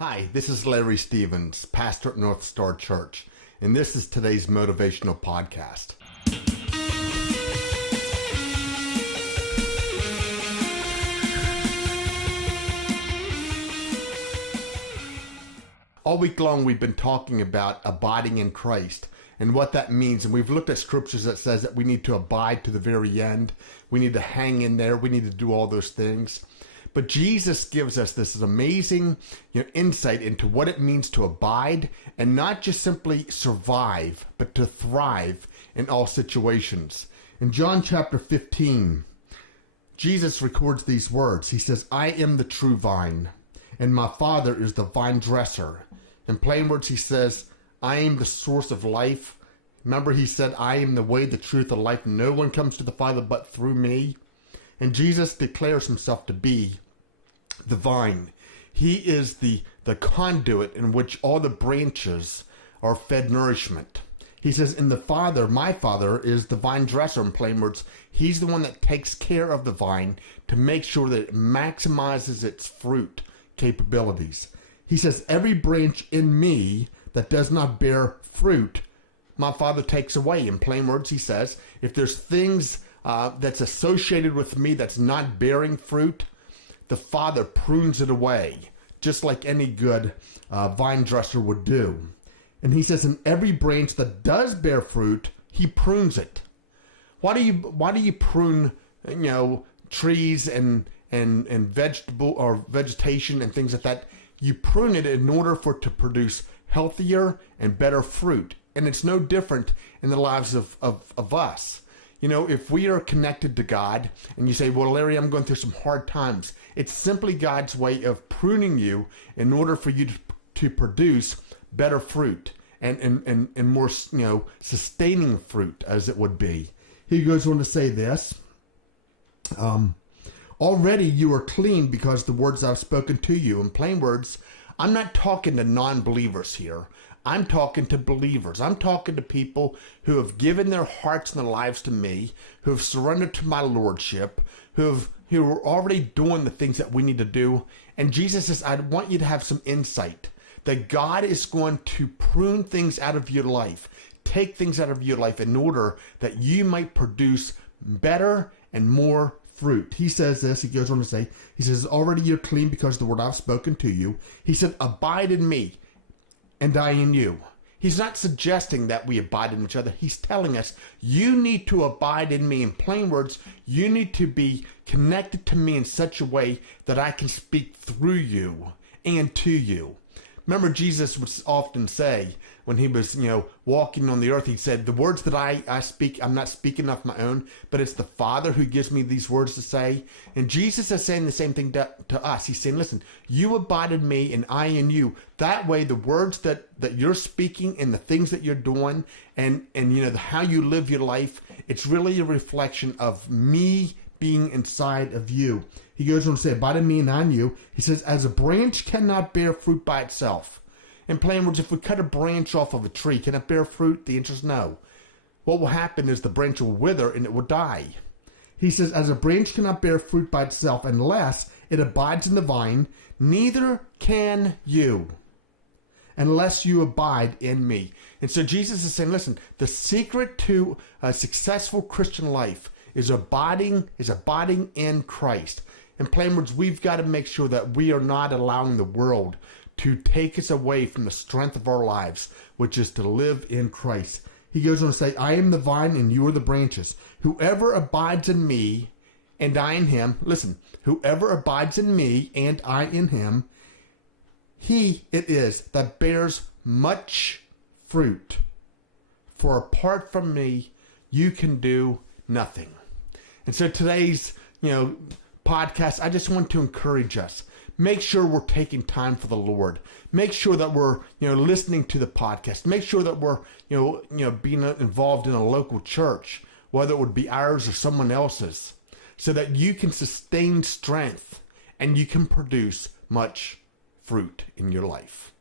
Hi, this is Larry Stevens, pastor at North Star Church, and this is today's motivational podcast. All week long we've been talking about abiding in Christ and what that means, and we've looked at scriptures that says that we need to abide to the very end. We need to hang in there. We need to do all those things. But Jesus gives us this amazing insight into what it means to abide and not just simply survive, but to thrive in all situations. In John chapter 15, Jesus records these words. He says, "I am the true vine, and my Father is the vine dresser." In plain words, he says, I am the source of life. Remember, he said, I am the way, the truth, the life. No one comes to the Father but through me. And Jesus declares himself to be the vine. He is the conduit in which all the branches are fed nourishment. He says, and the Father, my Father, is the vine dresser. In plain words, he's the one that takes care of the vine to make sure that it maximizes its fruit capabilities. He says, every branch in me that does not bear fruit, my Father takes away. In plain words, he says, if there's things that's associated with me that's not bearing fruit, the Father prunes it away, just like any good vine dresser would do. And he says, in every branch that does bear fruit, he prunes it. Why do you prune, trees and vegetable or vegetation and things like that? You prune it in order for it to produce healthier and better fruit. And it's no different in the lives of us. If we are connected to God and you say, well, Larry, I'm going through some hard times, it's simply God's way of pruning you in order for you to produce better fruit and more, sustaining fruit, as it would be. He goes on to say this, already you are clean because the words I've spoken to you. In plain words, I'm not talking to non-believers here. I'm talking to believers. I'm talking to people who have given their hearts and their lives to me, who have surrendered to my lordship, who are already doing the things that we need to do. And Jesus says, I want you to have some insight that God is going to prune things out of your life, take things out of your life in order that you might produce better and more fruit. He says this, he goes on to say, he says, already you're clean because of the word I've spoken to you. He said, abide in me and I in you. He's not suggesting that we abide in each other. He's telling us, you need to abide in me. In plain words, you need to be connected to me in such a way that I can speak through you and to you. Remember, Jesus would often say, when he was, walking on the earth, he said, the words that I speak, I'm not speaking of my own, but it's the Father who gives me these words to say. And Jesus is saying the same thing to us. He's saying, listen, you abide in me and I in you. That way, the words that you're speaking and the things that you're doing and how you live your life, it's really a reflection of me being inside of you. He goes on to say, abide in me and I in you. He says, as a branch cannot bear fruit by itself. In plain words, if we cut a branch off of a tree, can it bear fruit? The answer is no. What will happen is the branch will wither and it will die. He says, as a branch cannot bear fruit by itself unless it abides in the vine, neither can you unless you abide in me. And so Jesus is saying, listen, the secret to a successful Christian life is abiding in Christ. In plain words, we've got to make sure that we are not allowing the world to take us away from the strength of our lives, which is to live in Christ. He goes on to say, I am the vine and you are the branches. Whoever abides in me and I in him, listen, whoever abides in me and I in him, he it is that bears much fruit. For apart from me, you can do nothing. And so today's, podcast, I just want to encourage us. Make sure we're taking time for the Lord. Make sure that we're, listening to the podcast. Make sure that we're, being involved in a local church, whether it would be ours or someone else's, so that you can sustain strength and you can produce much fruit in your life.